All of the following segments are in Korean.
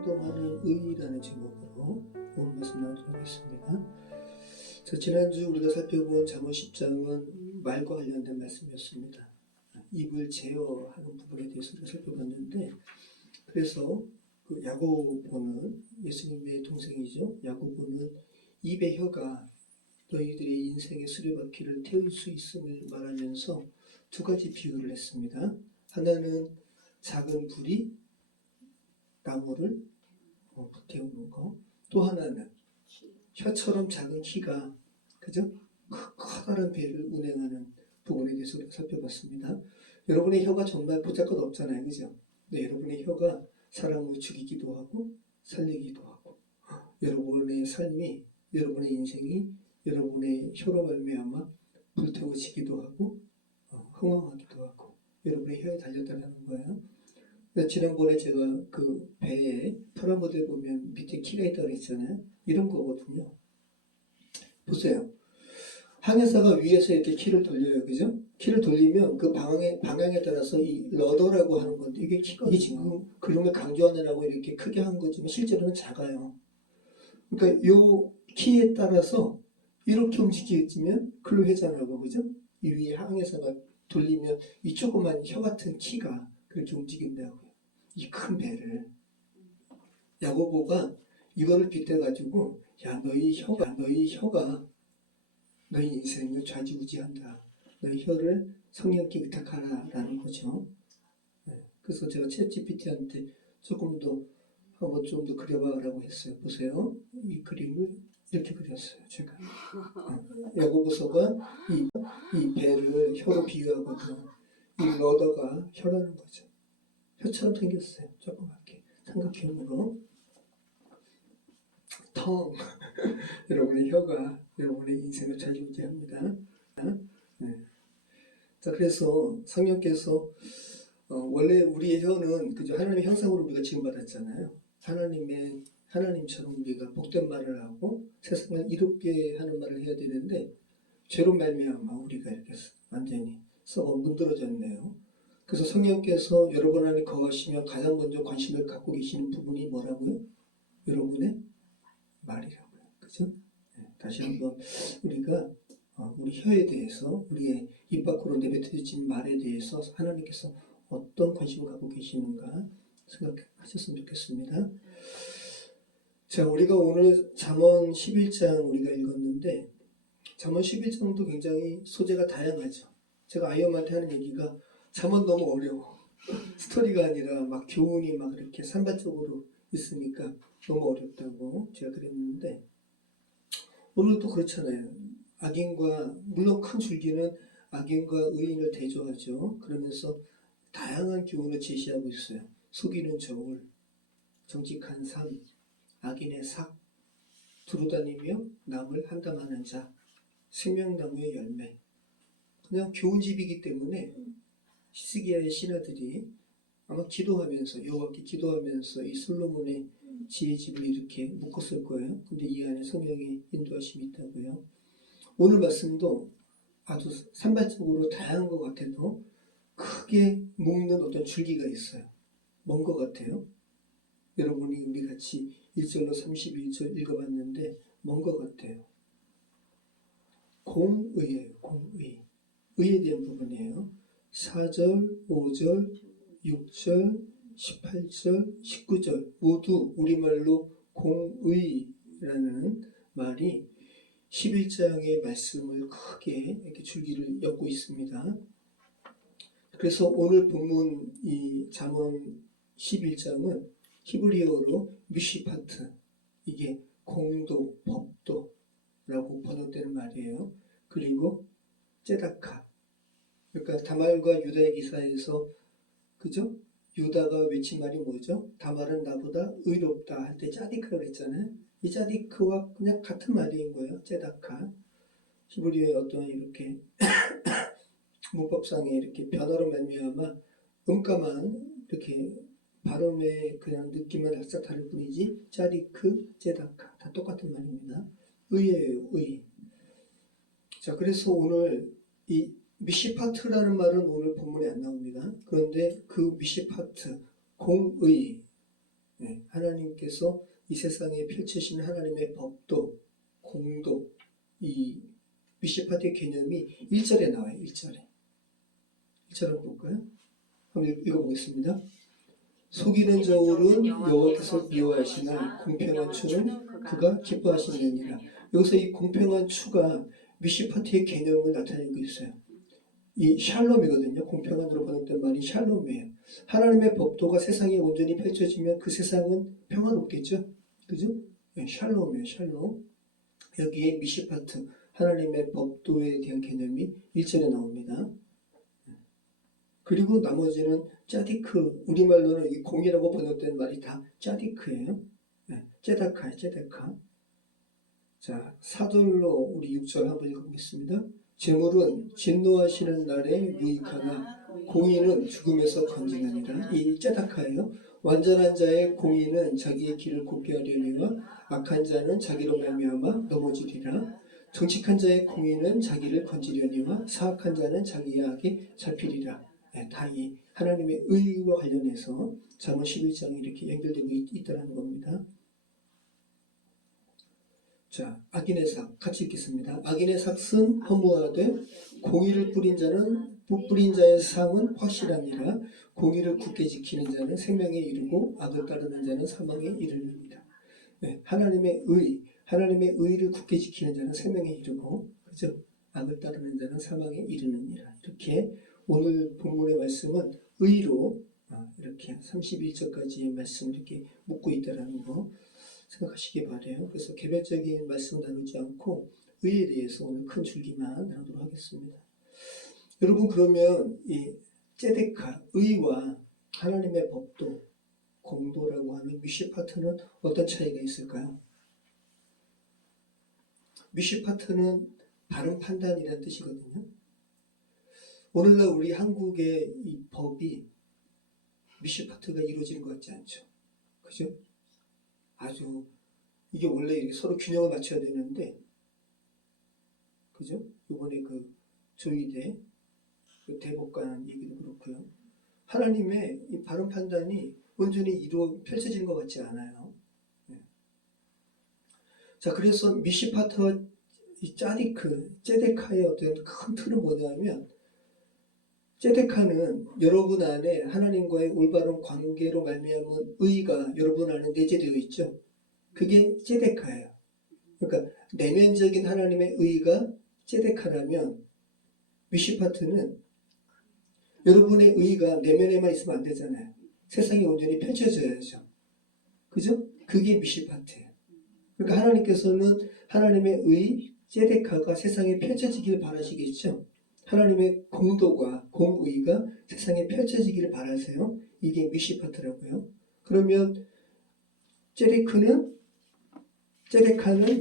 행동하는 의라는 제목으로 오늘 말씀 나누도록 하겠습니다. 지난주 우리가 살펴본 잠언 10장은 말과 관련된 말씀이었습니다. 입을 제어하는 부분에 대해서 우리가 살펴봤는데, 그래서 그 야고보는 예수님의 동생이죠. 야고보는 입의 혀가 너희들의 인생의 수레바퀴를 태울 수 있음을 말하면서 두 가지 비유를 했습니다. 하나는 작은 불이 나무를 불태우는 거, 또 하나는 혀처럼 작은 키가 그죠? 커다란 배를 운행하는 부분에 대해서 우리가 살펴봤습니다. 여러분의 혀가 정말 보잘것 없잖아요, 그죠? 네, 여러분의 혀가 사람을 죽이기도 하고 살리기도 하고, 여러분의 삶이, 여러분의 인생이 여러분의 혀로 말미암아 불태워지기도 하고 흥황하기도 하고 여러분의 혀에 달렸다는 거예요. 지난번에 제가 그 배에 프라모델 보면 밑에 키가 있다고 그랬잖아요. 이런 거거든요. 보세요. 항해사가 위에서 이렇게 키를 돌려요. 그죠? 키를 돌리면 그 방향에 따라서 이 러더라고 하는 건데, 이게 지금 그림을 강조하느라고 이렇게 크게 한 거지만 실제로는 작아요. 그러니까 요 키에 따라서 이렇게 움직이면 글로 회전하고, 그죠? 이 위에 항해사가 돌리면 이 조그만 혀 같은 키가 그렇게 움직인다고요. 이 큰 배를. 야고보가 이거를 빗대가지고, 너희 혀가 너희 인생을 좌지우지한다. 너희 혀를 성령께 의탁하라라는 거죠. 그래서 제가 챗GPT한테 조금 더 한번 좀 더 그려봐라고 했어요. 보세요. 이 그림을 이렇게 그렸어요. 제가. 야고보서가 이 배를 혀로 비유하거든. 이 러더가 혀라는 거죠. 혀처럼 생겼어요. 조그맣게. 삼각형으로. 텅. 여러분의 혀가 여러분의 인생을 좌지우지합니다. 네. 자, 그래서 성령께서 원래 우리의 혀는 그저 하나님의 형상으로 우리가 지음받았잖아요. 하나님처럼 우리가 복된 말을 하고 세상을 이롭게 하는 말을 해야 되는데, 죄로 말미암아 우리가 이렇게 완전히 썩어 문드러졌네요. 그래서 성령께서 여러분 안에 거하시며 가장 먼저 관심을 갖고 계시는 부분이 뭐라고요? 여러분의 말이라고요. 그죠? 네, 다시 한번 우리가 우리 혀에 대해서, 우리의 입 밖으로 내뱉어진 말에 대해서 하나님께서 어떤 관심을 갖고 계시는가 생각하셨으면 좋겠습니다. 자, 우리가 오늘 잠언 11장 우리가 읽었는데, 잠언 11장도 굉장히 소재가 다양하죠. 제가 아이엄한테 하는 얘기가 잠언 너무 어려워. 스토리가 아니라 막 교훈이 막 이렇게 산발적으로 있으니까 너무 어렵다고 제가 그랬는데, 오늘도 그렇잖아요. 물론 큰 줄기는 악인과 의인을 대조하죠. 그러면서 다양한 교훈을 제시하고 있어요. 속이는 저울, 정직한 삶, 악인의 삭, 두루다니며 남을 한담하는 자, 생명나무의 열매. 그냥 교훈집이기 때문에 히스기야의 신하들이 아마 기도하면서, 여호와께 기도하면서 이 솔로몬의 지혜집을 이렇게 묶었을 거예요. 근데 이 안에 성령의 인도하심이 있다고요. 오늘 말씀도 아주 산발적으로 다양한 것 같아도 크게 묶는 어떤 줄기가 있어요. 뭔 것 같아요? 여러분이 우리 같이 1절로 31절 읽어봤는데 뭔 것 같아요? 공의예요. 공의. 의에 대한 부분이에요. 4절, 5절, 6절, 18절, 19절 모두 우리말로 공의라는 말이 11장의 말씀을 크게 이렇게 줄기를 엮고 있습니다. 그래서 오늘 본문 이 잠언 11장은 히브리어로 미시파트, 이게 공도, 법도라고 번역되는 말이에요. 그리고 ጼ다카, 그러니까 다말과 유다의 기사에서, 그죠? 유다가 외친 말이 뭐죠? 다말은 나보다 의롭다 할 때 짜디크라고 했잖아요. 이 짜디크와 그냥 같은 말인 거예요. ጼ다카. 히브리어의 어떤 이렇게 문법상에 이렇게 변화로 말미암아 음가만 이렇게 발음의 그냥 느낌만 살짝 다를 뿐이지, 짜디크, ጼ다카 다 똑같은 말입니다. 의예요, 의. 자, 그래서 오늘 이 미시파트라는 말은 오늘 본문에 안 나옵니다. 그런데 그 미시파트, 공의, 하나님께서 이 세상에 펼치시는 하나님의 법도, 공도, 이 미시파트의 개념이 1절에 나와요. 1절에. 1절 한번 볼까요? 한번 읽어보겠습니다. 속이는 저울은 여호와께서 미워하시나 공평한 추는 그가 기뻐하시느니라. 여기서 이 공평한 추가 미시파트의 개념을 나타내고 있어요. 이 샬롬이거든요. 공평한으로 번역된 말이 샬롬이에요. 하나님의 법도가 세상에 온전히 펼쳐지면 그 세상은 평화롭겠죠. 그죠? 샬롬이에요. 샬롬. 여기에 미시파트, 하나님의 법도에 대한 개념이 1절에 나옵니다. 그리고 나머지는 짜디크, 우리말로는 이 공이라고 번역된 말이 다 짜디크예요. 제다카예요. 제다카. 자, 사절로 우리 6절 한번 읽어보겠습니다. 재물은 진노하시는 날에 유익하나 공의는 죽음에서 건지느니라. 이 제다카예요. 완전한 자의 공의는 자기의 길을 곱게 하려니와 악한 자는 자기로 말미암아 넘어지리라. 정직한 자의 공의는 자기를 건지려니와 사악한 자는 자기의 악에 잡히리라. 다 이 하나님의 의와 관련해서 잠언 11장이 이렇게 연결되고 있다는 겁니다. 자, 악인의 삭 같이 읽겠습니다. 악인의 삭은 허무하되 공의를 뿌린 자의 상은 확실하니라. 공의를 굳게 지키는 자는 생명에 이르고 악을 따르는 자는 사망에 이르느니라. 하나님의 의를 굳게 지키는 자는 생명에 이르고, 그죠? 악을 따르는 자는 사망에 이르느니라. 이렇게 오늘 본문의 말씀은 의로 이렇게 31절까지의 말씀을 이렇게 묻고 있다는 거 생각하시기 바래요. 그래서 개별적인 말씀을 나누지 않고 의에 대해서 오늘 큰 줄기만 나누도록 하겠습니다. 여러분, 그러면 이 제데카, 의와 하나님의 법도, 공도라고 하는 미시파트는 어떤 차이가 있을까요? 미시파트는 바른 판단이라는 뜻이거든요. 오늘날 우리 한국의 이 법이 미시파트가 이루어지는 것 같지 않죠? 그죠? 아주 이게 원래 이렇게 서로 균형을 맞춰야 되는데, 그죠? 이번에 그 조의대 그 대법관 얘기도 그렇고요. 하나님의 이 바른 판단이 온전히 펼쳐지는 것 같지 않아요. 자, 그래서 미시파트와 이 제데카의 어떤 큰 틀은 뭐냐면, 제데카는 여러분 안에 하나님과의 올바른 관계로 말미암은 의가 여러분 안에 내재되어 있죠. 그게 제데카예요. 그러니까 내면적인 하나님의 의가 제데카라면, 미시파트는 여러분의 의가 내면에만 있으면 안 되잖아요. 세상에 온전히 펼쳐져야죠. 그죠? 그게 미시파트예요. 그러니까 하나님께서는 하나님의 의, 제데카가 세상에 펼쳐지기를 바라시겠죠. 하나님의 공도가, 공의가 세상에 펼쳐지기를 바라세요. 이게 미시파트라고요. 그러면 제데카는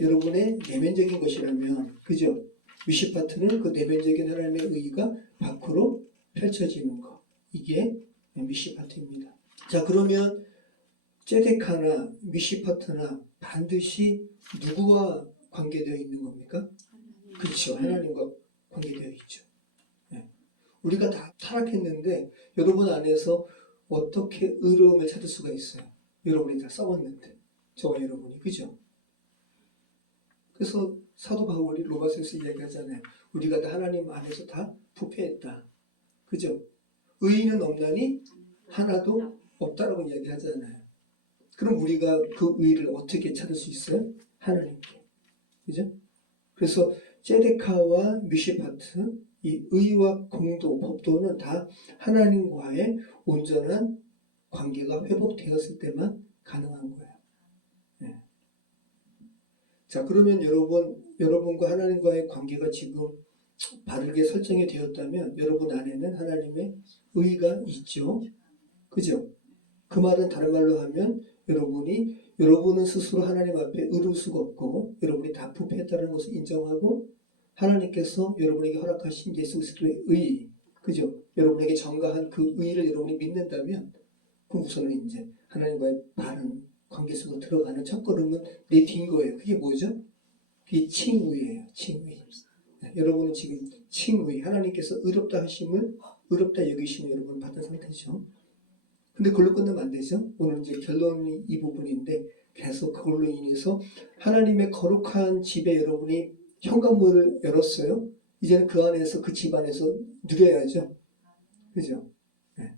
여러분의 내면적인 것이라면, 그죠? 미시파트는 그 내면적인 하나님의 의가 밖으로 펼쳐지는 것. 이게 미시파트입니다. 자, 그러면 제데카나 미시파트나 반드시 누구와 관계되어 있는 겁니까? 그렇죠. 하나님과 관계되어 있죠. 우리가 다 타락했는데 여러분 안에서 어떻게 의로움을 찾을 수가 있어요? 여러분이 다 썩었는데, 저와 여러분이, 그죠? 그래서 사도 바울이 로마서에서 이야기하잖아요. 우리가 다 하나님 안에서 다 부패했다. 그죠? 의인은 없나니 하나도 없다라고 이야기하잖아요. 그럼 우리가 그 의를 어떻게 찾을 수 있어요? 하나님께. 그죠? 그래서 제데카와 미시파트, 이 의와 공도, 법도는 다 하나님과의 온전한 관계가 회복되었을 때만 가능한 거예요. 자, 그러면 여러분과 하나님과의 관계가 지금 바르게 설정이 되었다면 여러분 안에는 하나님의 의가 있죠. 그죠? 그 말은 다른 말로 하면 여러분은 스스로 하나님 앞에 의로울 수가 없고 여러분이 다 부패했다는 것을 인정하고 하나님께서 여러분에게 허락하신 예수 그리스도의 의, 그죠? 여러분에게 전가한 그 의를 여러분이 믿는다면 그 우선은 이제 하나님과의 바른 관계 속으로 들어가는 첫걸음은 내딘 거예요. 그게 뭐죠? 그게 칭의예요. 칭의. 여러분은 지금 칭의, 하나님께서 의롭다 여기심을 여러분 받은 상태죠. 근데 그걸로 끝나면 안 되죠. 오늘 이제 결론이 이 부분인데 계속 그걸로 인해서 하나님의 거룩한 집에 여러분이 현관문을 열었어요. 이제는 그 안에서 그 집 안에서 누려야죠. 그죠? 네.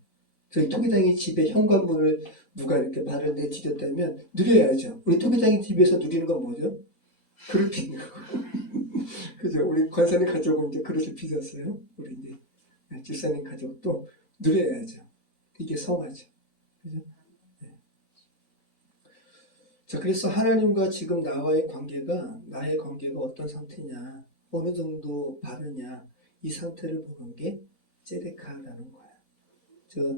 저희 토기장의 집에 현관문을 누가 이렇게 발을 내디뎠다면 누려야죠. 우리 토기장의 집에서 누리는 건 뭐죠? 그릇 빚는 거. 그죠? 우리 권사님 가족은 이제 그릇을 빚었어요. 우리 이제 집사님 가족도 누려야죠. 이게 성화죠. 그죠? 네. 자, 그래서 하나님과 지금 나와의 관계가, 나의 관계가 어떤 상태냐, 어느 정도 바르냐, 이 상태를 보는 게 ጼ데카라는 거야. 제가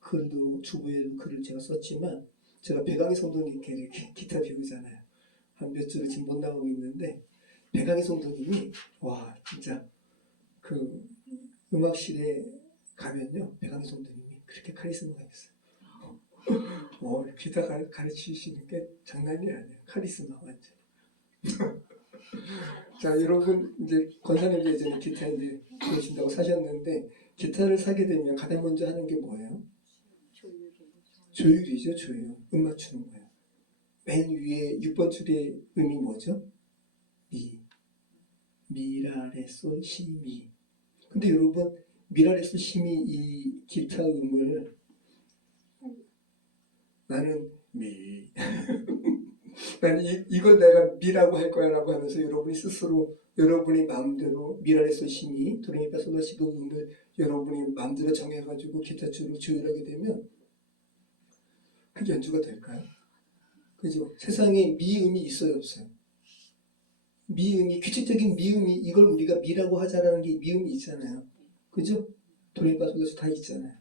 글도, 주부에도 글을 제가 썼지만, 제가 배강희 성도님께 이렇게 기타 배우잖아요. 한 몇 주를 지금 못 나가고 있는데, 배강희 성도님이, 와, 진짜, 그, 음악실에 가면요, 배강희 성도님이 그렇게 카리스마가 있어요. 기타 가르치시는 게 장난이 아니에요. 카리스마 완전. 자, 여러분 이제 권사님 예전에 기타 이제 배우신다고 사셨는데 기타를 사게 되면 가장 먼저 하는 게 뭐예요? 조율이죠, 조율. 음 맞추는 거예요. 맨 위에 6번 줄의 음이 뭐죠? 미. 미라레 솔 시미. 근데 여러분 미라레 솔 시미 이 기타 음을 나는 미. 나는 이걸 내가 미라고 할 거야 라고 하면서 여러분이 스스로 여러분이 마음대로 미라레소 시미 도레미파 솔라시도 음을 여러분이 마음대로 정해가지고 기타 줄을 조율하게 되면 그게 연주가 될까요? 그죠? 세상에 미음이 있어요 없어요? 미음이 규칙적인 미음이 이걸 우리가 미라고 하자라는 게 미음이 있잖아요. 그죠? 도레미파 솔라시 다 있잖아요.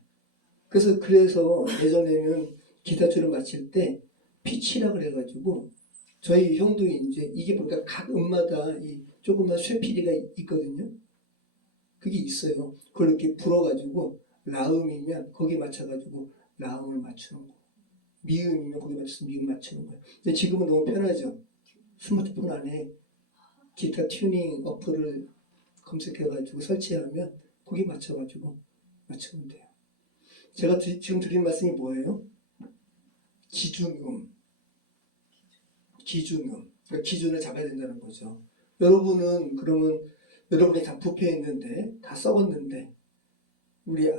그래서 예전에는 기타 줄을 맞힐 때 피치라 그래가지고 저희 형도 이제 이게 보니까 각 음마다 이 조그만 쇠피리가 있거든요. 그게 있어요. 그걸 이렇게 불어가지고 라음이면 거기 맞춰가지고 라음을 맞추는 거. 미음이면 거기 맞춰서 미음 맞추는 거예요. 근데 지금은 너무 편하죠. 스마트폰 안에 기타 튜닝 어플을 검색해가지고 설치하면 거기 맞춰가지고 맞추면 돼요. 제가 지금 드린 말씀이 뭐예요? 기준음. 그러니까 기준을 잡아야 된다는 거죠. 여러분은 그러면 여러분이 다 부패했는데 다 썩었는데 우리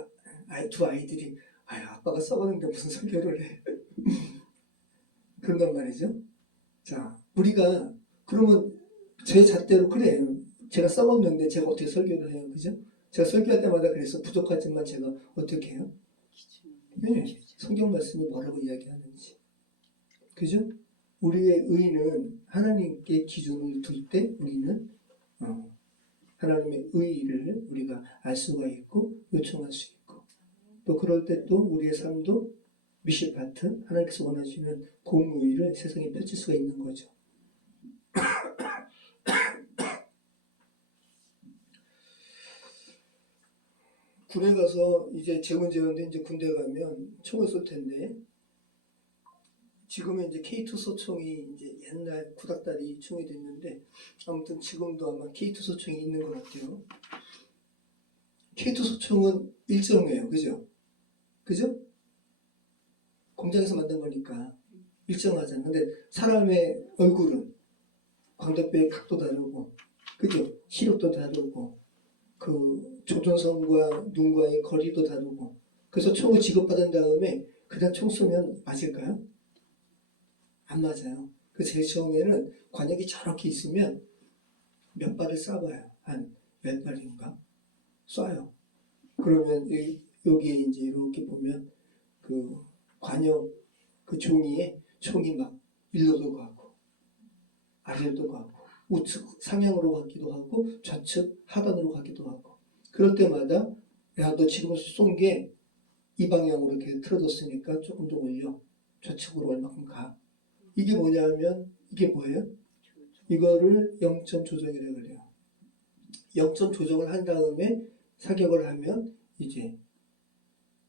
두 아이들이 아빠가 썩었는데 무슨 설교를 해. 그런단 말이죠. 자, 우리가 그러면 제 잣대로 그래. 제가 썩었는데 제가 어떻게 설교를 해요. 그죠? 제가 설교할 때마다 그래서 부족하지만 제가 어떻게 해요? 네, 성경 말씀이 뭐라고 이야기하는지. 그죠? 우리의 의는 하나님께 기준을 둘 때 우리는 하나님의 의를 우리가 알 수가 있고 요청할 수 있고 또 그럴 때 또 우리의 삶도 미시파트 하나님께서 원하시는 공의를 세상에 펼칠 수가 있는 거죠. 군에 가서 이제 재군제원데 이제 군대 가면 총을 쏠 텐데 지금은 이제 K2 소총이 이제 옛날 구닥다리 총이 됐는데 아무튼 지금도 아마 K2 소총이 있는 것 같아요. K2 소총은 일정해요. 그죠? 그죠? 공장에서 만든 거니까 일정하잖아. 근데 사람의 얼굴은 광대뼈의 각도 다르고 그죠? 시력도 다르고 그 조준선과 눈과의 거리도 다르고 그래서 총을 지급받은 다음에 그냥 총 쏘면 맞을까요? 안 맞아요. 그 제일 처음에는 관역이 저렇게 있으면 몇 발을 쏴봐요. 한 몇 발인가? 쏴요. 그러면 여기에 이제 이렇게 보면 그 관역 그 종이에 총이 막 일로도 가고 아래로도 가고 우측 상향으로 가기도 하고 좌측 하단으로 가기도 하고 그럴 때마다 야, 너 지금 쏜 게 이 방향으로 이렇게 틀어졌으니까 조금 더 올려. 좌측으로 얼마큼 가. 이게 뭐냐면 이게 뭐예요? 이거를 0점 조정이라고 그래요. 0점 조정을 한 다음에 사격을 하면 이제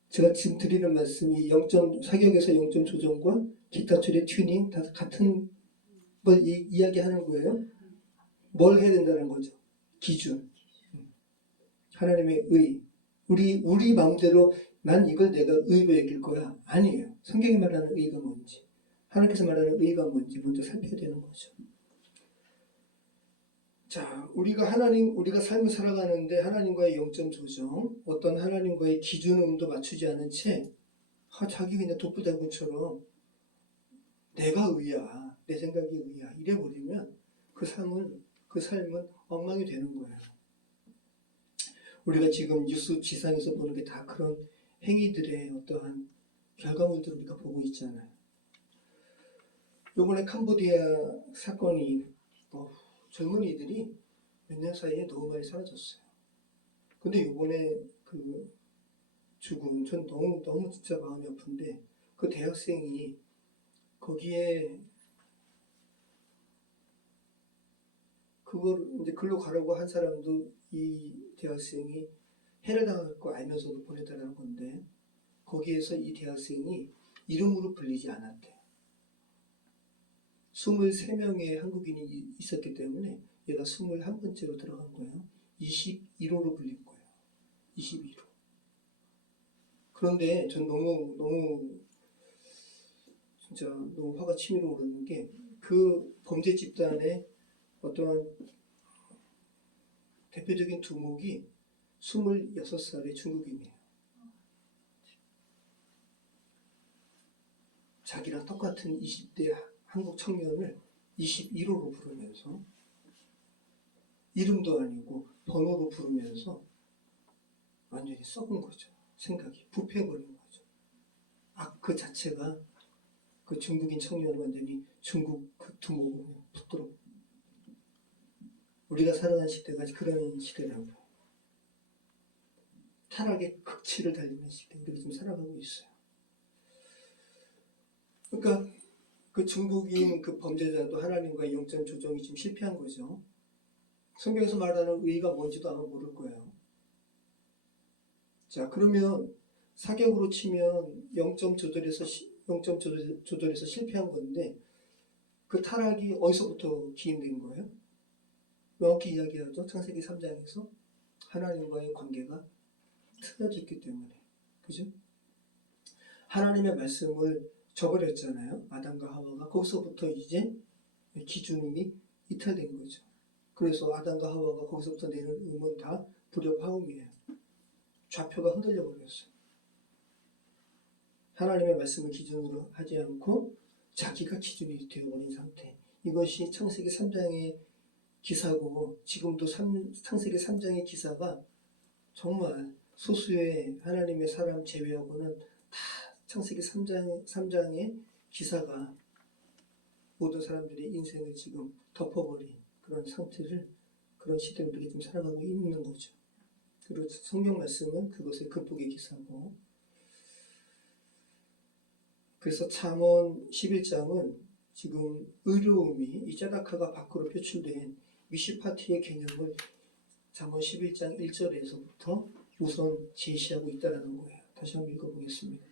제가 지금 드리는 말씀이 0점 사격에서 0점 조정과 기타 줄의 튜닝 다 같은 걸 이야기하는 거예요. 뭘 해야 된다는 거죠? 기준. 하나님의 의. 우리 마음대로 난 이걸 내가 의로 여길 거야. 아니에요. 성경이 말하는 의가 뭔지, 하나님께서 말하는 의가 뭔지 먼저 살펴야 되는 거죠. 자, 우리가 삶을 살아가는데 하나님과의 영점 조정, 어떤 하나님과의 기준음도 맞추지 않은 채, 자기 그냥 독부장군처럼 내가 의야, 내 생각이 의야, 이래버리면 그 삶은 엉망이 되는 거예요. 우리가 지금 뉴스 지상에서 보는 게 다 그런 행위들의 어떠한 결과물들을 우리가 보고 있잖아요. 요번에 캄보디아 사건이 젊은이들이 몇 년 사이에 너무 많이 사라졌어요. 근데 요번에 그 죽은, 전 너무 진짜 마음이 아픈데, 그 대학생이 거기에 그걸 이제 글로 가라고 한 사람도 이 대학생이 해를 당할 거 알면서도 보냈다는 건데, 거기에서 이 대학생이 이름으로 불리지 않았대. 23명의 한국인이 있었기 때문에 얘가 21번째로 들어간 거예요. 21호로 불린 거예요. 21호. 그런데 전 너무 진짜 너무 화가 치밀어 오르는 게, 그 범죄 집단의 어떠한 대표적인 두목이 26살의 중국인이에요. 자기랑 똑같은 20대 한국 청년을 21호로 부르면서, 이름도 아니고 번호로 부르면서 완전히 썩은 거죠. 생각이 부패해버린 거죠. 그 자체가 그 중국인 청년을 완전히 중국 그 두목으로 붙들어. 우리가 살아간 시대가 그런 시대라고요. 타락의 극치를 달리는 시대, 우리가 지금 살아가고 있어요. 그러니까 그 중국인 그 범죄자도 하나님과의 영적 조정이 지금 실패한 거죠. 성경에서 말하는 의가 뭔지도 아마 모를 거예요. 자, 그러면 사격으로 치면 0점 조절에서 실패한 건데, 그 타락이 어디서부터 기인된 거예요? 명확히 이야기하죠. 창세기 3장에서 하나님과의 관계가 틀어졌기 때문에. 그죠? 하나님의 말씀을 저버렸잖아요. 아담과 하와가. 거기서부터 이제 기준이 이탈된 거죠. 그래서 아담과 하와가 거기서부터 내는 음은 다 불협화음이에요. 좌표가 흔들려 버렸어요. 하나님의 말씀을 기준으로 하지 않고 자기가 기준이 되어버린 상태. 이것이 창세기 3장의 기사고, 지금도 창세기 3장의 기사가 정말 소수의 하나님의 사람 제외하고는 다 창세기 3장의 기사가 모든 사람들의 인생을 지금 덮어버린 그런 상태를, 그런 시대를 우리가 지금 살아가고 있는 거죠. 그리고 성경 말씀은 그것의 극복의 기사고, 그래서 잠언 11장은 지금 의로움이 이 짜다카가 밖으로 표출된 미시파티의 개념을 잠언 11장 1절에서부터 우선 제시하고 있다는 거예요. 다시 한번 읽어보겠습니다.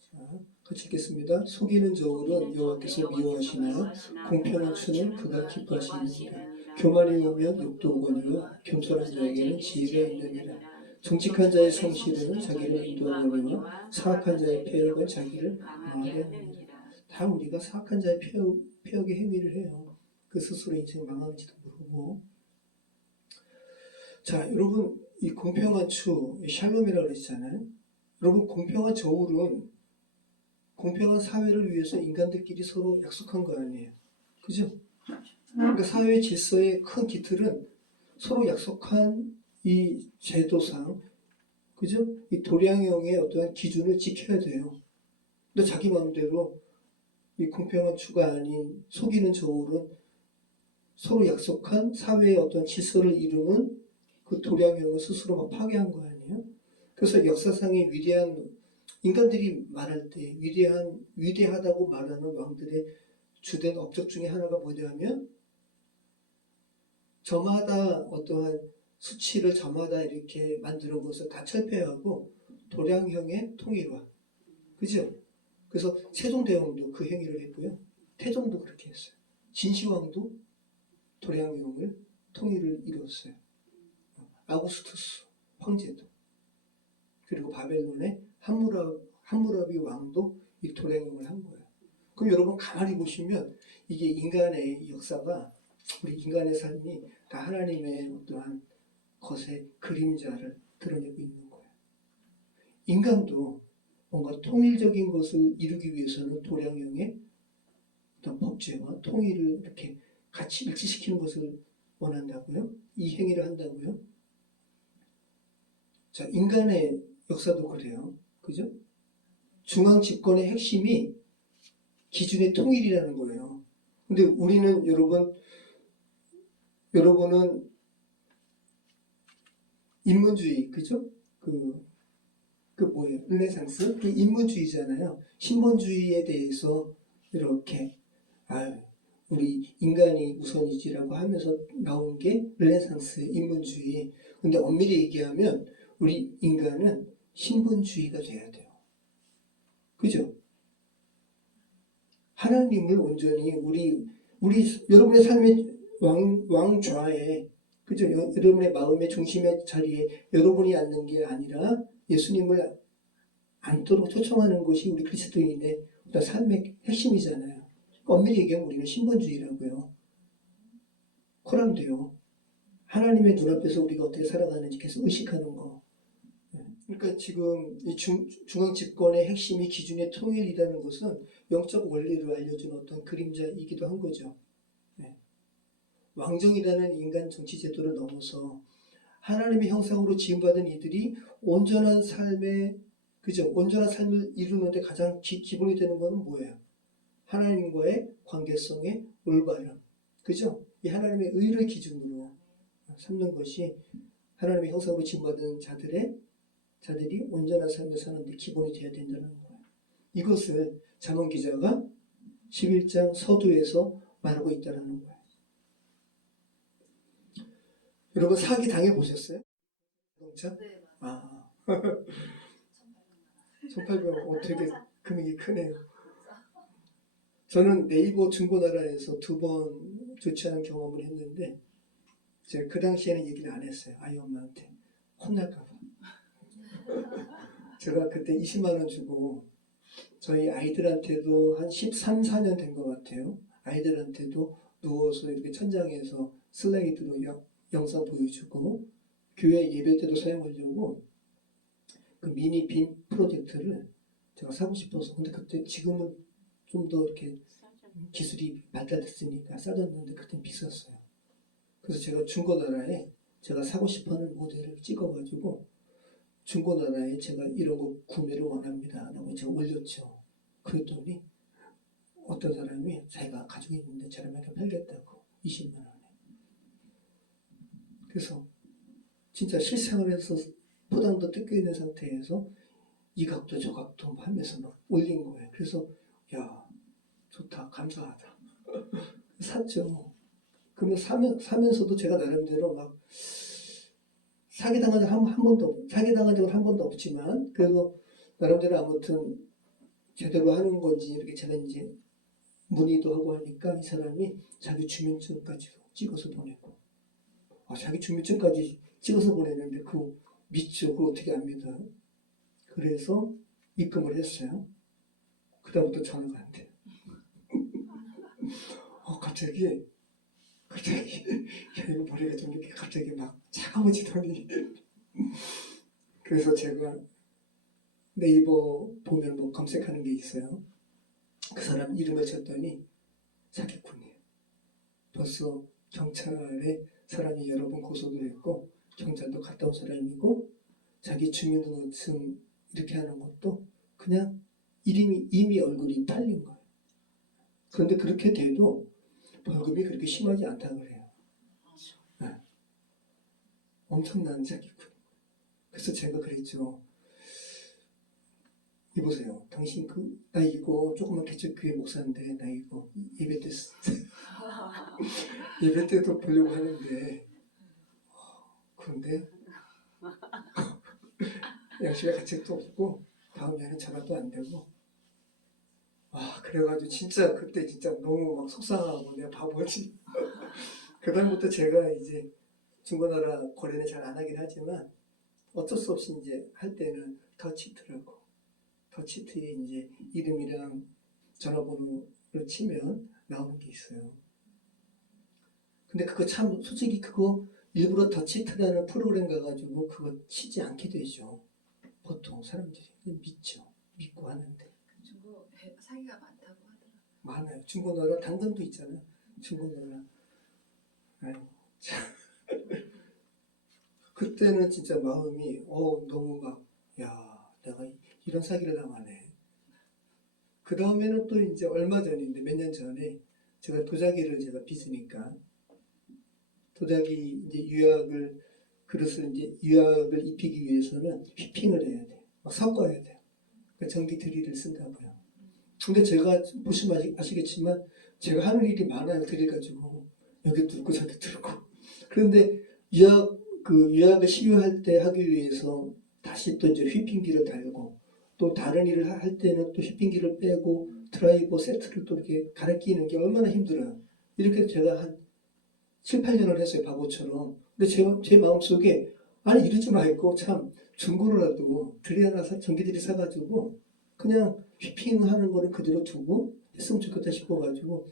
자, 같이 읽겠습니다. 속이는 저울은 여호와께서 미워하시나요? 공평한 추는 그가 기뻐하시느니라. 교만이 오면 욕도 오거니와 겸손한 자에게는 지혜가 있느니라. 정직한 자의 성실은 자기를 인도하느니와 사악한 자의 폐역은 자기를 망하게 하느니라. 다 우리가 사악한 자의 폐역의 행위를 해요. 그 스스로 인생 망하는지도 모르고. 자, 여러분, 이 공평한 추, 샬롬이라고 그랬잖아요. 여러분, 공평한 저울은 공평한 사회를 위해서 인간들끼리 서로 약속한 거 아니에요. 그죠? 그러니까 사회 질서의 큰 기틀은 서로 약속한 이 제도상, 그죠? 이 도량형의 어떠한 기준을 지켜야 돼요. 근데 자기 마음대로 이 공평한 추가 아닌 속이는 저울은 서로 약속한 사회의 어떤 질서를 이루는 그 도량형을 스스로 막 파괴한 거 아니에요? 그래서 역사상의 위대한, 인간들이 말할 때 위대하다고 말하는 왕들의 주된 업적 중에 하나가 뭐냐면, 저마다 어떠한 수치를 저마다 이렇게 만드는 것을 다 철폐하고 도량형의 통일화. 그죠? 그래서 세종대왕도 그 행위를 했고요. 태종도 그렇게 했어요. 진시황도 도량형을 통일을 이루었어요. 아구스투스 황제도. 그리고 바벨론의 함무라비 왕도 이 도량령을 한 거예요. 그럼 여러분 가만히 보시면 이게 인간의 역사가, 우리 인간의 삶이 다 하나님의 어떠한 것의 그림자를 드러내고 있는 거예요. 인간도 뭔가 통일적인 것을 이루기 위해서는 도량령의 어떤 법제와 통일을 이렇게 같이 일치시키는 것을 원한다고요? 이 행위를 한다고요? 자, 인간의 역사도 그래요. 그죠? 중앙 집권의 핵심이 기준의 통일이라는 거예요. 근데 우리는 여러분은 인문주의, 그죠? 그 뭐예요? 르네상스? 그 인문주의잖아요. 신본주의에 대해서 이렇게, 우리 인간이 우선이지라고 하면서 나온 게 르네상스의 인문주의. 근데 엄밀히 얘기하면 우리 인간은 신본주의가 돼야 돼요. 그죠? 하나님을 온전히 여러분의 삶의 왕좌에, 그죠? 여러분의 마음의 중심의 자리에 여러분이 앉는 게 아니라 예수님을 앉도록 초청하는 것이 우리 그리스도인의 어떤 삶의 핵심이잖아요. 엄밀히 얘기하면 우리는 신본주의라고요. 코람도요. 하나님의 눈앞에서 우리가 어떻게 살아가는지 계속 의식하는 거. 그러니까 지금 이 중앙 집권의 핵심이 기준의 통일이라는 것은 영적 원리를 알려주는 어떤 그림자이기도 한 거죠. 왕정이라는 인간 정치 제도를 넘어서 하나님의 형상으로 지음받은 이들이 온전한 삶을 이루는데 가장 기본이 되는 것은 뭐예요? 하나님과의 관계성의 올바름. 그죠? 이 하나님의 의를 기준으로 삼는 것이 하나님의 형상으로 지음받은 자들이 온전한 삶을 사는데 기본이 되어야 된다는 거예요. 이것을 잠언 기자가 11장 서두에서 말하고 있다는 거예요. 여러분 사기 당해보셨어요? 자동차? 네, 아, 1800원 되게 금액이 크네요. 저는 네이버 중고나라에서 2번 좋지 않은 경험을 했는데 제가 그 당시에는 얘기를 안 했어요. 아이 엄마한테. 혼날까봐. 제가 그때 20만 원 주고 저희 아이들한테도 한 13, 14년 된 것 같아요. 아이들한테도 누워서 이렇게 천장에서 슬라이드로 영상 보여주고 교회 예배 때도 사용하려고 그 미니 빔 프로젝터를 제가 사고 싶어서. 근데 그때 지금은 좀 더 이렇게 기술이 발달됐으니까 싸졌는데 그땐 비쌌어요. 그래서 제가 중고나라에 제가 사고 싶어하는 모델을 찍어가지고 중고나라에 제가 이런 거 구매를 원합니다 라고 제가 올렸죠. 그랬더니 어떤 사람이 자기가 가지고 있는데 저렴하게 팔겠다고 20만 원에. 그래서 진짜 실생활에서 포장도 뜯겨 있는 상태에서 이 각도 저 각도 하면서 막 올린 거예요. 그래서 야 좋다 감사하다 샀죠. 그러면 사면서도 제가 나름대로 막 사기당한 적 한 번도 없지만 그래도 나름대로 아무튼 제대로 하는 건지 이렇게 제가 이제 문의도 하고 하니까 이 사람이 자기 주민증까지 찍어서 보내고 자기 주민증까지 찍어서 보내는데 그거 믿죠? 그걸 어떻게 안 믿어요? 그래서 입금을 했어요. 그다음부터 전화가 안 돼요. 갑자기 이거 머리가 좀 이렇게 갑자기 막 차가워지더니 그래서 제가 네이버 보면 뭐 검색하는 게 있어요. 그 사람 이름을 쳤더니 사기꾼이에요. 벌써 경찰에 사람이 여러 번 고소도 했고 경찰도 갔다 온 사람이고 자기 주민등록증 이렇게 하는 것도 그냥 이미 얼굴이 팔린 거예요. 그런데 그렇게 돼도 벌금이 그렇게 심하지 않다고 그래요. 네. 엄청난 사기꾼. 그래서 제가 그랬죠. 이보세요. 당신 나 이거 조그만 개척교회 목사인데 나 이거 예배 때 예배 때도 보려고 하는데 그런데 양심의 가책도 없고 다음에는 전화도 안 되고 그래가지고 진짜 그때 진짜 너무 막 속상하고 내가 바보지. 그다음부터 제가 이제 중고나라 거래는 잘 안 하긴 하지만 어쩔 수 없이 이제 할 때는 더치트라고. 더치트에 이제 이름이랑 전화번호를 치면 나오는 게 있어요. 근데 그거 참 솔직히 그거 일부러 더치트라는 프로그램 가가지고 그거 치지 않게 되죠. 보통 사람들이 믿죠. 믿고 하는데. 중고 사기가 많다고 하더라고요. 많아요. 중고나라 당근도 있잖아요. 중고나라. 아이고 참. 그때는 진짜 마음이 너무 막 내가 이런 사기를 당하네. 그 다음에는 또 이제 얼마 전인데 몇 년 전에 제가 도자기를 제가 빚으니까 도자기 이제 유약을 그릇을 이제 유약을 입히기 위해서는 휘핑을 해야 돼. 막 섞어야 돼. 그러니까 전기 드릴을 쓴다고요. 근데 제가 보시면 아시겠지만 제가 하는 일이 많아요. 드릴 가지고 여기 뚫고 저기 뚫고. 그런데 유약을 시유할 때 하기 위해서 다시 또 이제 휘핑기를 달고 또 다른 일을 할 때는 또 휘핑기를 빼고 드라이버 세트를 또 이렇게 갈아 끼는 게 얼마나 힘들어요. 이렇게 제가 한 7, 8년을 했어요. 바보처럼. 근데 제 마음속에 아니 이러지 말고 참 중고로라도 드릴 하나 전기드릴 사가지고 그냥 휘핑하는 거를 그대로 두고 했으면 좋겠다 싶어가지고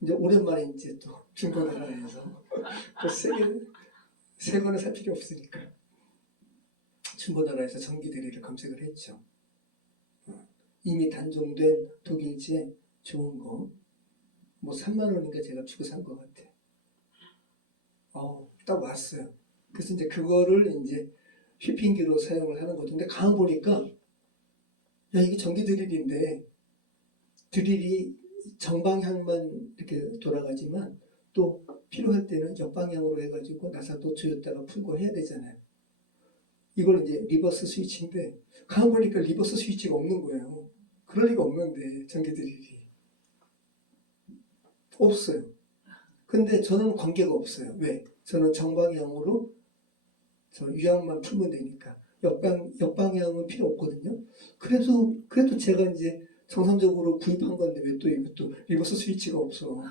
이제 오랜만에 이제 또 중고나라에서 또 새 거는 살 필요 없으니까 중고나라에서 전기드릴을 검색을 했죠. 이미 단종된 독일제 좋은 거 뭐 3만 원인가 제가 주고 산 것 같아요. 딱 왔어요. 그래서 이제 그거를 이제 휘핑기로 사용을 하는 거죠. 근데 가만 보니까 이게 전기 드릴인데 드릴이 정방향만 이렇게 돌아가지만 또 필요할 때는 역방향으로 해가지고 나사도 조였다가 풀고 해야 되잖아요. 이걸 이제 리버스 스위치인데 가만 보니까 리버스 스위치가 없는 거예요. 그럴 리가 없는데 전기 드릴이 없어요. 근데 저는 관계가 없어요. 왜? 저는 정방향으로 저 유향만 풀면 되니까 역방향은 필요 없거든요. 그래도 제가 이제 정상적으로 구입한 건데 왜 또 이것도 리버스 스위치가 없어.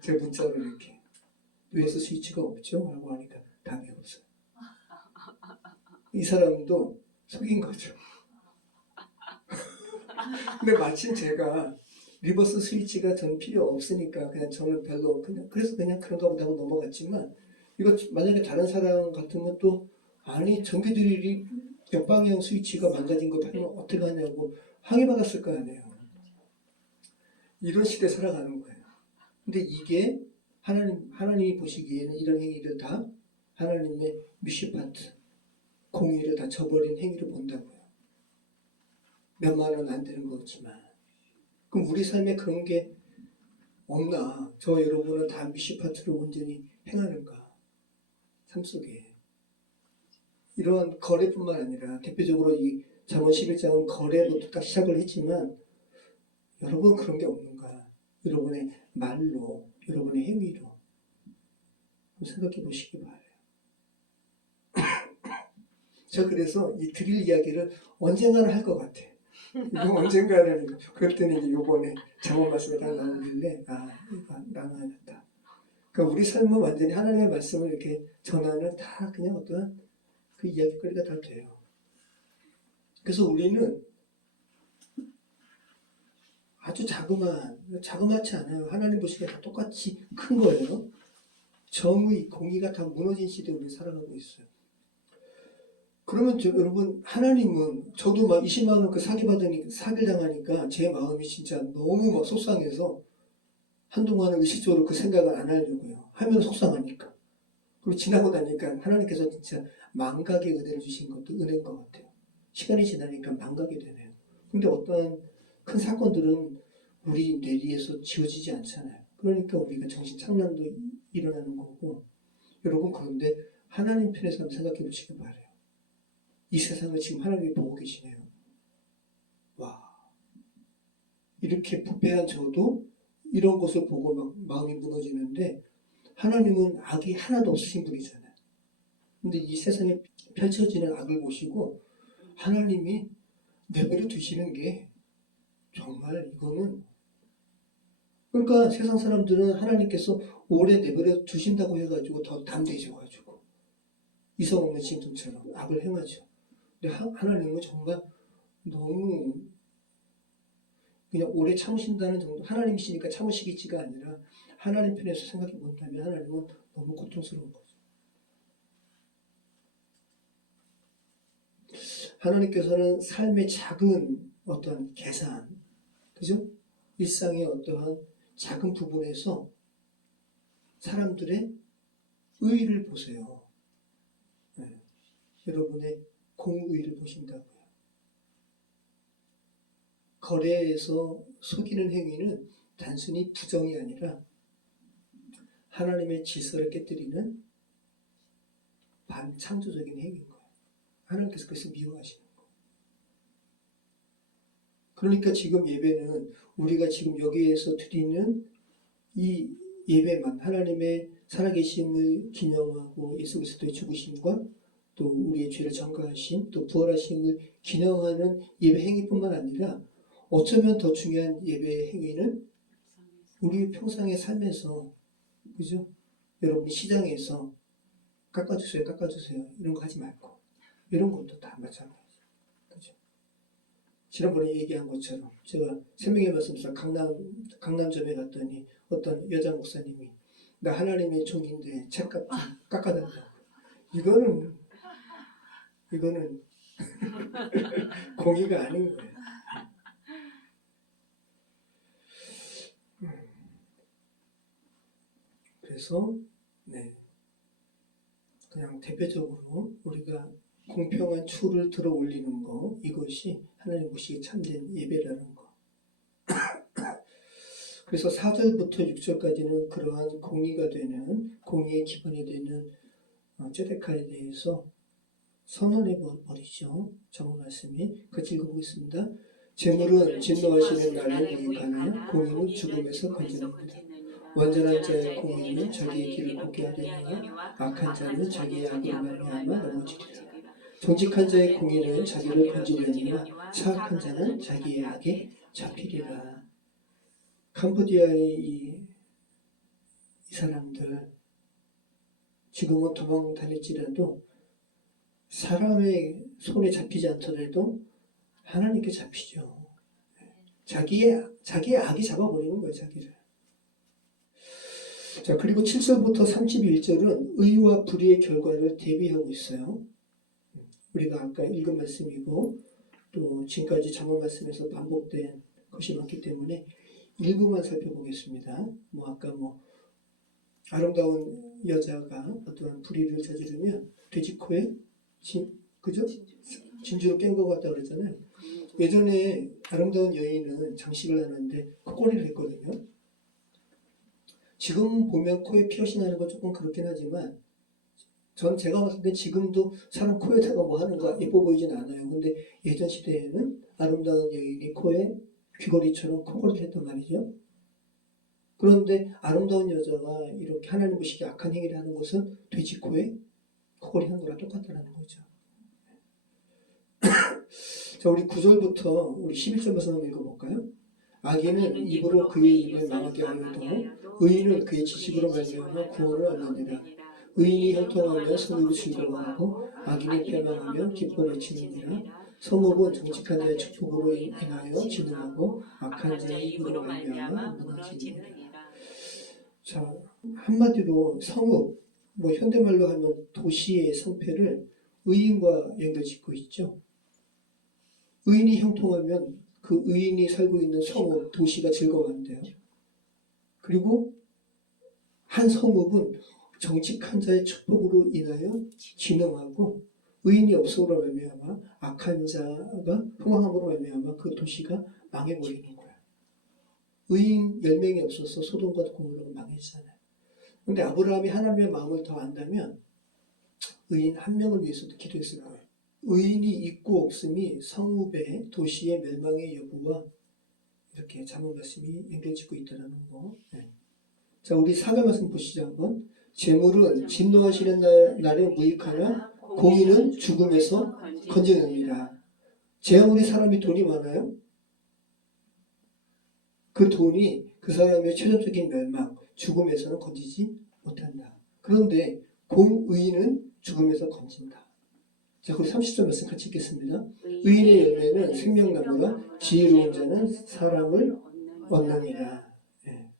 제 문자로 이렇게 리버스 스위치가 없죠? 라고 하니까 답이 없어요. 이 사람도 속인 거죠. 근데 마침 제가 리버스 스위치가 전 필요 없으니까 그냥 저는 별로 그래서 그냥 그런가 보다 하고 넘어갔지만 이거 만약에 다른 사람 같으면 또 아니 전기 드릴이 역방향 스위치가 망가진 거 팔면 어떻게 하냐고 항의받았을 거 아니에요. 이런 시대에 살아가는 거예요. 근데 이게 하나님이 보시기에는 이런 행위를 다 하나님의 미시파트 공의를 다 저버린 행위를 본다고요. 몇만 원 안 되는 거지만 그럼 우리 삶에 그런 게 없나? 저 여러분은 다 미시파트를 온전히 행하는가? 삶 속에 이러한 거래뿐만 아니라 대표적으로 이 잠언 11장은 거래부터 딱 시작을 했지만 여러분 그런 게 없는가? 여러분의 말로, 여러분의 행위로 생각해 보시기 바라요. 저 그래서 이 드릴 이야기를 언젠가는 할 것 같아요. 이거 언젠가는 그랬더니 이제 요번에 잠언 말씀에 딱 나오길래 이거 나눠야겠다. 그러니까 우리 삶은 완전히 하나님의 말씀을 이렇게 전하는 다 그냥 어떤 그 이야기거리가 다 돼요. 그래서 우리는 아주 자그마치 않아요. 하나님 보시기에 다 똑같이 큰 거예요. 정의, 공의가 다 무너진 시대에 우리 살아가고 있어요. 그러면 여러분 하나님은 저도 막 20만 원 그 사기를 당하니까 제 마음이 진짜 너무 막 속상해서 한동안은 의식적으로 그 생각을 안 하려고요. 하면 속상하니까. 그리고 지나고 나니까 하나님께서 진짜 망각의 은혜를 주신 것도 은혜인 것 같아요. 시간이 지나니까 망각이 되네요. 근데 어떠한 큰 사건들은 우리 뇌리에서 지워지지 않잖아요. 그러니까 우리가 정신착란도 일어나는 거고 여러분 그런데 하나님 편에서 한번 생각해 보시기 바라요. 이 세상을 지금 하나님이 보고 계시네요. 와, 이렇게 부패한 저도 이런 것을 보고 막 마음이 무너지는데 하나님은 악이 하나도 없으신 분이잖아요. 근데 이 세상에 펼쳐지는 악을 보시고 하나님이 내버려 두시는 게 정말 이거는 그러니까 세상 사람들은 하나님께서 오래 내버려 두신다고 해가지고 더 담대해져가지고 이성 없는 짐승처럼 악을 행하죠. 근데 하나님은 정말 너무 그냥 오래 참으신다는 정도, 하나님이시니까 참으시겠지가 아니라 하나님 편에서 생각해 본다면 하나님은 너무 고통스러운 거죠. 하나님께서는 삶의 작은 어떤 계산, 그죠? 일상의 어떠한 작은 부분에서 사람들의 의의를 보세요. 네. 여러분의 공의를 보신다고요. 거래에서 속이는 행위는 단순히 부정이 아니라 하나님의 질서를 깨뜨리는 반창조적인 행위인 거예요. 하나님께서 그것을 미워하시는 거예요. 그러니까 지금 예배는 우리가 지금 여기에서 드리는 이 예배만 하나님의 살아계심을 기념하고 예수 그리스도의 죽으심과 또 우리의 죄를 전가하심 또 부활하심을 기념하는 예배 행위뿐만 아니라 어쩌면 더 중요한 예배 행위는 우리 평상의 삶에서, 그죠? 여러분이 시장에서 깎아주세요 이런 거 하지 말고 이런 것도 다 마찬가지. 그죠? 지난번에 얘기한 것처럼 제가 생명의 말씀에서 강남점에 갔더니 어떤 여자 목사님이 나 하나님의 종인데 책값 좀 깎아달라고. 이거는 공의가 아닌 거예요. 그래서 그냥 대표적으로 우리가 공평한 추를 들어 올리는 거, 이것이 하나님 보시기에 참된 예배라는 거. 그래서 4절부터 6절까지는 그러한 공의가 되는, 공의의 기반이 되는 제데카에 대해서 선언해 버리죠. 정말 말씀이 같이 읽어보겠습니다. 재물은 진노하시는 날에 무익하며 공의는 죽음에서 건져냅니다. 완전한 자의 공의는 자기의 길을 걷게 하려니와 악한 자는 자기의 악으로 말미암아 넘어지리라. 정직한 자의 공의는 자기를 건지려니와 사악한 자는 자기의 악에 잡히리라. 캄보디아의 이 사람들 지금은 도망 다닐지라도 사람의 손에 잡히지 않더라도 하나님께 잡히죠. 자기의 악이 잡아버리는 거예요, 자기를. 자, 그리고 7절부터 31절은 의와 불의의 결과를 대비하고 있어요. 우리가 아까 읽은 말씀이고 또 지금까지 잠언 말씀에서 반복된 것이 많기 때문에 일부만 살펴보겠습니다. 아까 아름다운 여자가 어떤 불의를 저지르면 돼지 코에 그죠? 진주로 깬 것 같다 그랬잖아요. 예전에 아름다운 여인은 장식을 하는데 코골이를 했거든요. 지금 보면 코에 피어싱 하는 건 조금 그렇긴 하지만 제가 봤을 때 지금도 사람 코에다가 하는 거 예뻐 보이진 않아요. 근데 예전 시대에는 아름다운 여인이 코에 귀걸이처럼 코골이를 했단 말이죠. 그런데 아름다운 여자가 이렇게 하나님 보시기에 악한 행위를 하는 것은 돼지 코에 코골이 한 거랑 똑같다는 거죠. 자, 우리 9절부터 우리 11절 말씀 한번 읽어볼까요? 악인은 입으로 그의 입을 망하게 하여도 의인은 그의 지식으로 말미암아 구원을 얻느니라. 의인이 형통하며 성읍이 즐거워하고 악인이 패망하며 기뻐 외치느니라. 성읍은 정직한 자의 축복으로 인하여 진흥하고 악한 자의 입으로 말미암아 무너지니라. 자, 한마디로 성읍, 현대말로 하면 도시의 성패를 의인과 연결짓고 있죠. 의인이 형통하면 그 의인이 살고 있는 성읍, 도시가 즐거워한대요. 그리고 한 성읍은 정직한 자의 축복으로 인하여 진흥하고 의인이 없음으로 말미암아 악한 자가 흥황함으로 말미암아 그 도시가 망해버리는 거야. 의인 10명이 없어서 소돔과 고모라가 망했잖아요. 그런데 아브라함이 하나님의 마음을 더 안다면 의인 한 명을 위해서도 기도했을 거예요. 의인이 있고 없음이 성읍의 도시의 멸망의 여부와 이렇게 잠언 말씀이 연결짓고 있다는 거. 자, 우리 4절 말씀 보시죠 한번. 재물은 진노하시는 날에 무익하나 공의는 죽음에서 건져냅니다. 재물이 사람이 돈이 많아요. 그 돈이 그 사람의 최종적인 멸망, 죽음에서는 건지지 못한다. 그런데 공의는 죽음에서 건진다. 자, 우리 30절 말씀 같이 읽겠습니다. 의인의 열매는 생명나무라 지혜로운 자는 사람을 얻느니라. 예.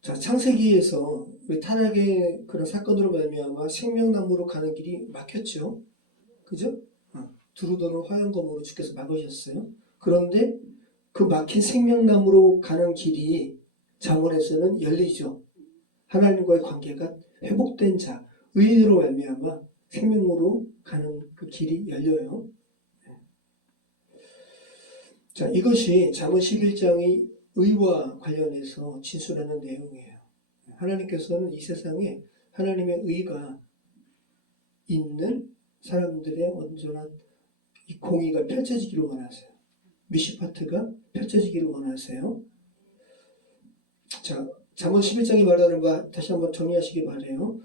자, 창세기에서 우리 타락의 그런 사건으로 말미암아 생명나무로 가는 길이 막혔죠. 그죠? 두루도는 화염검으로 주께서 막으셨어요. 그런데 그 막힌 생명나무로 가는 길이 잠언에서는 열리죠. 하나님과의 관계가 회복된 자, 의인으로 말미암아 생명으로 가는 그 길이 열려요. 자, 이것이 잠언 11장의 의와 관련해서 진술하는 내용이에요. 하나님께서는 이 세상에 하나님의 의가 있는 사람들의 온전한 이 공의가 펼쳐지기를 원하세요. 미시파트가 펼쳐지기를 원하세요. 자, 잠언 11장이 말하는 바 다시 한번 정리하시기 바라요.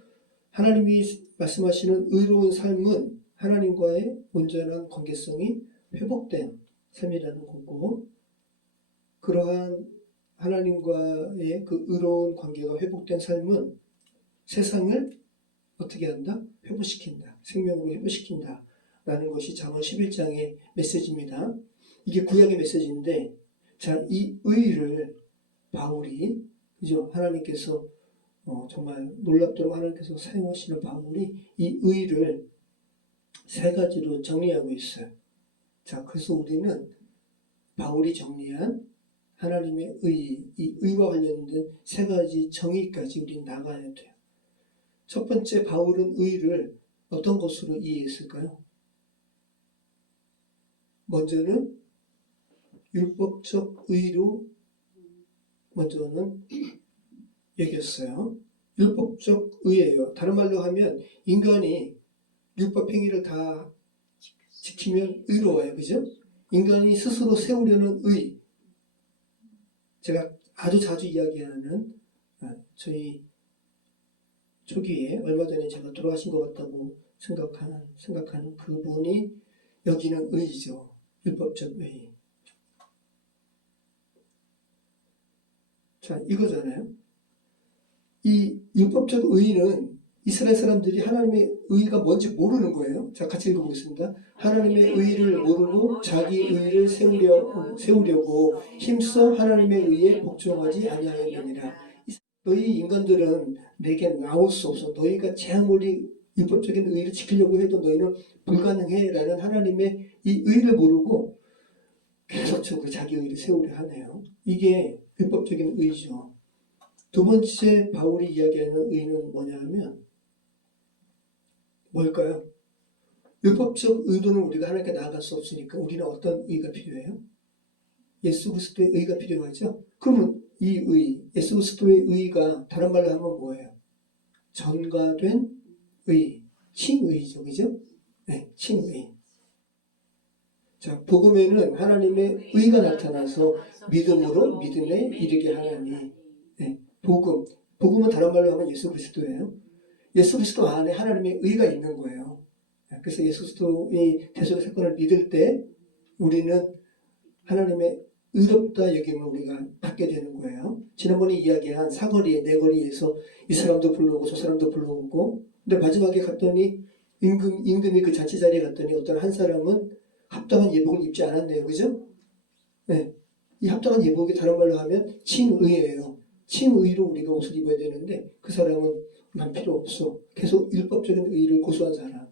하나님이 말씀하시는 의로운 삶은 하나님과의 온전한 관계성이 회복된 삶이라는 거고, 그러한 하나님과의 그 의로운 관계가 회복된 삶은 세상을 어떻게 한다? 회복시킨다. 생명으로 회복시킨다. 라는 것이 잠언 11장의 메시지입니다. 이게 구약의 메시지인데, 자, 이 의를 바울이, 그죠? 하나님께서 정말 놀랍도록 하나님께서 사용하시는 바울이 이 의를 세 가지로 정리하고 있어요. 자, 그래서 우리는 바울이 정리한 하나님의 의, 이 의와 관련된 세 가지 정의까지 우리는 나가야 돼요. 첫 번째, 바울은 의를 어떤 것으로 이해했을까요? 먼저는 율법적 의로 먼저는 얘기했어요. 율법적 의예요. 다른 말로 하면 인간이 율법 행위를 다 지키면 의로워요. 그죠? 인간이 스스로 세우려는 의. 제가 아주 자주 이야기하는 저희 초기에 얼마 전에 제가 돌아가신 것 같다고 생각하는 그분이 여기는 의죠. 율법적 의. 자, 이거잖아요. 이 율법적 의는 이스라엘 사람들이 하나님의 의가 뭔지 모르는 거예요. 자, 같이 읽어보겠습니다. 하나님의 의를 모르고 자기 의를 세우려고 힘써 하나님의 의에 복종하지 아니하였느니라. 너희 인간들은 내게 나올 수 없어. 너희가 아무리 율법적인 의를 지키려고 해도 너희는 불가능해. 라는 하나님의 이 의를 모르고 계속적으로 자기 의를 세우려 하네요. 이게 율법적인 의죠. 두 번째 바울이 이야기하는 의는 뭐냐 하면 뭘까요? 율법적 의도는 우리가 하나님께 나아갈 수 없으니까 우리는 어떤 의가 필요해요? 예수 그리스도의 의가 필요하죠? 그러면 이 의, 예수 그리스도의 의가 다른 말로 하면 뭐예요? 전가된 의, 칭의죠. 그죠? 네, 칭의. 자, 복음에는 하나님의 의가 나타나서 믿음으로 믿음에 이르게 하나니. 네, 복음은 다른 말로 하면 예수 그리스도예요. 예수 그리스도 안에 하나님의 의가 있는 거예요. 그래서 예수 그리스도의 대속의 사건을 믿을 때 우리는 하나님의 의롭다 여김을 우리가 받게 되는 거예요. 지난번에 이야기한 사거리에 네거리에서 이 사람도 불러오고 저 사람도 불러오고, 근데 마지막에 갔더니 임금이 그 잔치 자리에 갔더니 어떤 한 사람은 합당한 예복을 입지 않았네요. 그죠? 네. 이 합당한 예복이 다른 말로 하면 칭의예요. 칭의로 우리가 옷을 입어야 되는데 그 사람은 난 필요 없어. 계속 율법적인 의를 고수한 사람.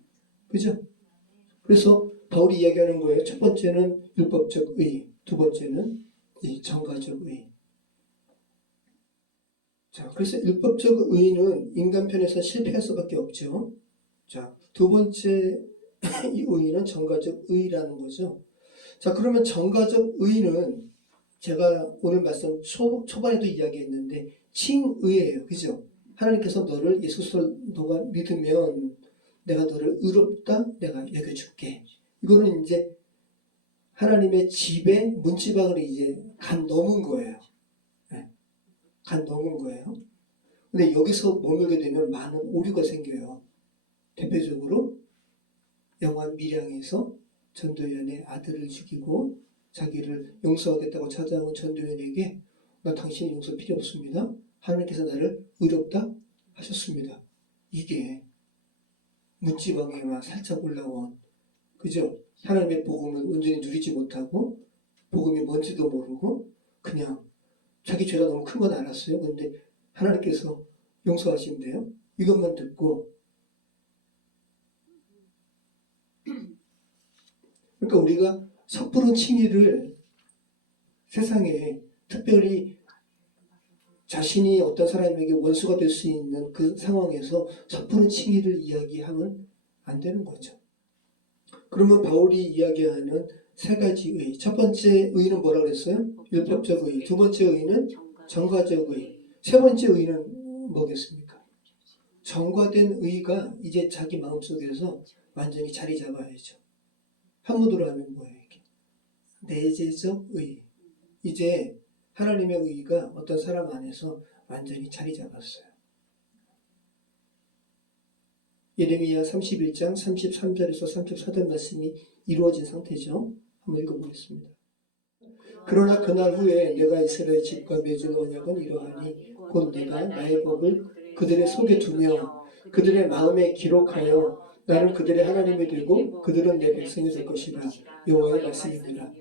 그죠? 그래서 바울이 이야기하는 거예요. 첫 번째는 율법적 의, 두 번째는 이 정가적 의. 자, 그래서 율법적 의는 인간 편에서 실패할 수밖에 없죠. 자, 두 번째 이 의는 정가적 의라는 거죠. 자, 그러면 정가적 의는 제가 오늘 말씀 초반에도 이야기했는데 칭의예요. 그죠? 하나님께서 너를 예수 그리스도를 너가 믿으면 내가 너를 의롭다 내가 여겨줄게. 이거는 이제 하나님의 집에 문지방을 이제 간 넘은 거예요. 네. 간 넘은 거예요. 근데 여기서 머물게 되면 많은 오류가 생겨요. 대표적으로 영화 밀양에서 전도연의 아들을 죽이고 자기를 용서하겠다고 찾아온 전도연에게 나 당신의 용서 필요 없습니다. 하나님께서 나를 의롭다 하셨습니다. 이게 문지방에만 살짝 올라온, 그죠? 하나님의 복음을 온전히 누리지 못하고 복음이 뭔지도 모르고 그냥 자기 죄가 너무 큰 건 알았어요. 그런데 하나님께서 용서하신대요. 이것만 듣고. 그러니까 우리가 섣부른 칭의를 세상에, 특별히 자신이 어떤 사람에게 원수가 될 수 있는 그 상황에서 섣부른 칭의를 이야기하면 안 되는 거죠. 그러면 바울이 이야기하는 세 가지 의. 첫 번째 의는 뭐라고 그랬어요? 율법적 의. 두 번째 의는 정과적 의. 세 번째 의는 뭐겠습니까? 정과된 의가 이제 자기 마음속에서 완전히 자리 잡아야죠. 한문으로 하면 뭐예요? 이게? 내재적 의. 이제 하나님의 의가 어떤 사람 안에서 완전히 자리 잡았어요. 예레미야 31장 33절에서 34절 말씀이 이루어진 상태죠. 한번 읽어보겠습니다. 그러나 그날 후에 내가 이스라엘 집과 맺은 언약은 이러하니 곧 내가 나의 법을 그들의 속에 두며 그들의 마음에 기록하여 나는 그들의 하나님이 되고 그들은 내 백성이 될 것이라. 여호와의 말씀입니다.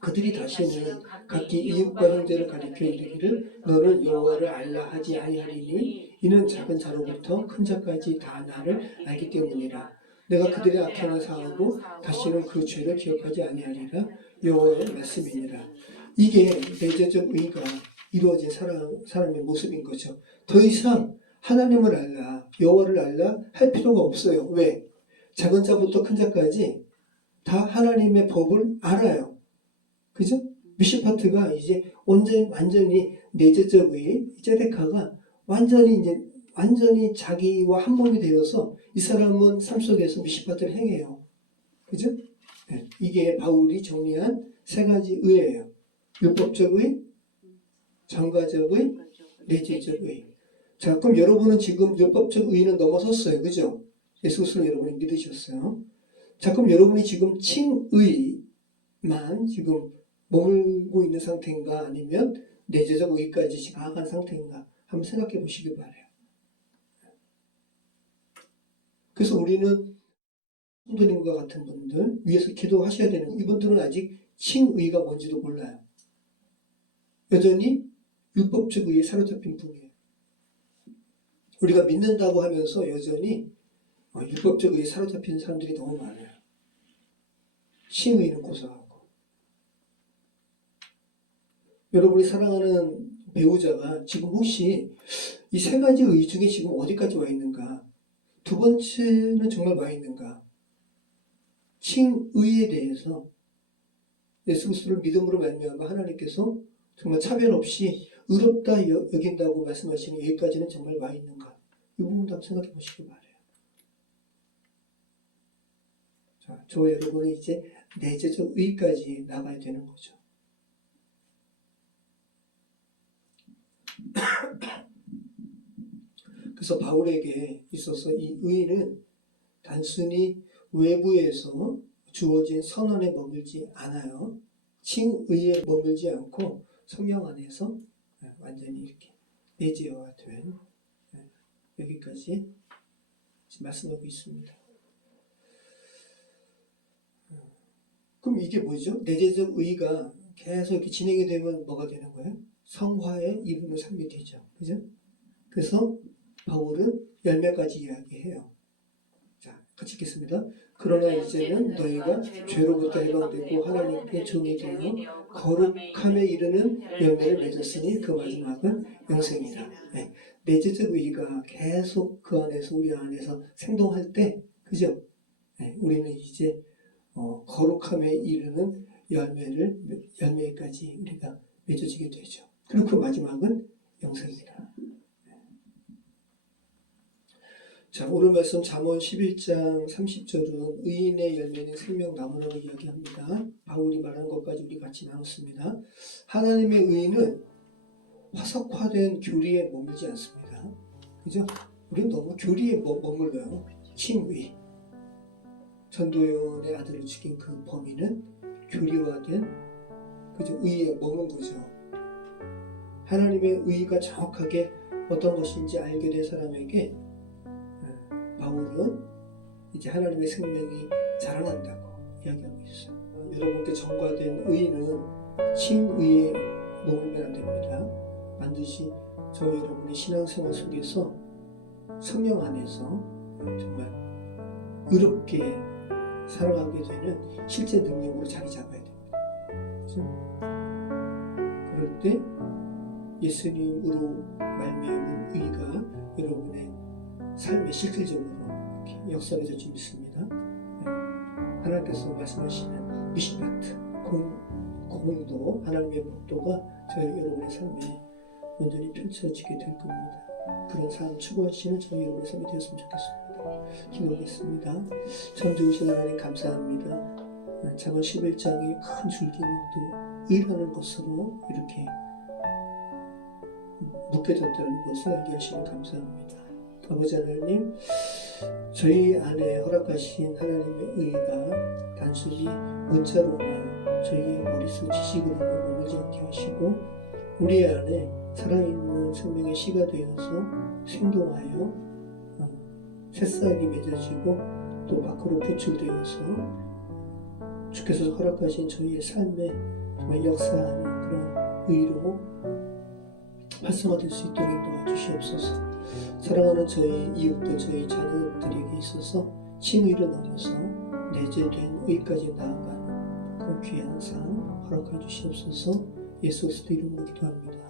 그들이 다시는 각기 이웃과 형제를 가리켜 이르기를 너는 여호와를 알라 하지 아니하리니 이는 작은 자로부터 큰 자까지 다 나를 알기 때문이라. 내가 그들의 악행을 사하고 다시는 그 죄를 기억하지 아니하리라. 여호와의 말씀이니라. 이게 내재적 의가 이루어진 사람의 모습인 거죠. 더 이상 하나님을 알라, 여호와를 알라 할 필요가 없어요. 왜? 작은 자부터 큰 자까지 다 하나님의 법을 알아요. 그죠? 미시파트가 이제 완전히 내재적 의, 제데카가 완전히 자기와 한 몸이 되어서 이 사람은 삶 속에서 미시파트를 행해요. 그죠? 네. 이게 바울이 정리한 세 가지 의예요. 율법적 의, 정과적 의, 내재적 의. 자, 그럼 여러분은 지금 율법적 의는 넘어섰어요. 그죠? 예수 그리스도를 여러분이 믿으셨어요. 자, 그럼 여러분이 지금 칭의만 지금 머물고 있는 상태인가 아니면 내재적 의까지 지금 나아간 상태인가 한번 생각해 보시기 바래요. 그래서 우리는 성도님과 같은 분들 위해서 기도하셔야 되는, 이분들은 아직 칭의가 뭔지도 몰라요. 여전히 율법적 의에 사로잡힌 분이에요. 우리가 믿는다고 하면서 여전히 율법적 의에 사로잡힌 사람들이 너무 많아요. 칭의는 고사하고. 여러분이 사랑하는 배우자가 지금 혹시 이 세 가지 의 중에 지금 어디까지 와 있는가? 두 번째는 정말 와 있는가? 칭의에 대해서 예수 그리스도를 믿음으로 말미암아 하나님께서 정말 차별 없이 의롭다 여긴다고 말씀하시는 여기까지는 정말 와 있는가? 이 부분도 한번 생각해 보시기 바래요. 자, 저와 여러분은 이제 내재적 의까지 나가야 되는 거죠. 그래서 바울에게 있어서 이 의는 단순히 외부에서 주어진 선언에 머물지 않아요. 칭의에 머물지 않고 성령 안에서 완전히 이렇게 내재화된 여기까지 말씀하고 있습니다. 그럼 이게 뭐죠? 내재적 의가 계속 이렇게 진행이 되면 뭐가 되는 거예요? 성화에 이르는 삶이 되죠. 그죠? 그래서 바울은 열매까지 이야기해요. 자, 같이 읽겠습니다. 그러나 이제는 너희가 죄로부터 해방되고 하나님께 종이 되어 거룩함에 이르는 열매를 맺었으니 그 마지막은 영생이라. 네. 내재적 의가 계속 그 안에서 우리 안에서 생동할 때, 그죠? 네. 우리는 이제 거룩함에 이르는 열매까지 우리가 맺어지게 되죠. 그리고 그 마지막은 영생이라. 자, 오늘 말씀 잠언 11장 30절은 의인의 열매는 생명나무라고 이야기합니다. 바울이 말한 것까지 우리 같이 나눴습니다. 하나님의 의인은 화석화된 교리에 머물지 않습니다. 그죠? 우리는 너무 교리에 머물러요. 칭의. 전도연의 아들을 죽인 그 범인은 교리화된 그죠? 의에 머문 거죠. 하나님의 의가 정확하게 어떤 것인지 알게 된 사람에게 바울은 이제 하나님의 생명이 자라난다고 이야기하고 있어요. 여러분께 전가된 의는 칭의에 머물면 안 됩니다. 반드시 저와 여러분의 신앙생활 속에서 성령 안에서 정말 의롭게 살아가게 되는 실제 능력으로 자리 잡아야 됩니다. 그렇죠? 그럴 때 예수님으로 말미암은 의가 여러분의 삶에 실질적으로 이렇게 역사해질 줄 믿습니다. 하나님께서 말씀하시는 미시파트 공도 하나님의 복도가 저희 여러분의 삶에 온전히 펼쳐지게 될 겁니다. 그런 삶 추구하시는 저희 여러분의 삶이 되었으면 좋겠습니다. 기도하겠습니다. 참 좋으신 하나님 감사합니다. 잠언 11장의 큰 줄기는 또 의라는 것으로 이렇게 묶여졌다는 것을 알게 하시니 감사합니다. 아버지 하나님, 저희 안에 허락하신 하나님의 의가 단순히 문자로만 저희의 머릿속 지식으로만 머물지 않게 하시고 우리 안에 살아있는 생명의 씨가 되어서 생동하여 새싹이 맺어지고 또 밖으로 부출되어서 주께서 허락하신 저희의 삶에 정말 역사하는 그런 의로 활성화될 수 있도록 인도해 주시옵소서. 사랑하는 저희 이웃들, 저희 자녀들에게 있어서 칭의를 넘어서 내재된 의까지 나아가는 그런 귀한 삶 허락해 주시옵소서. 예수 그리스도 이름으로 기도합니다.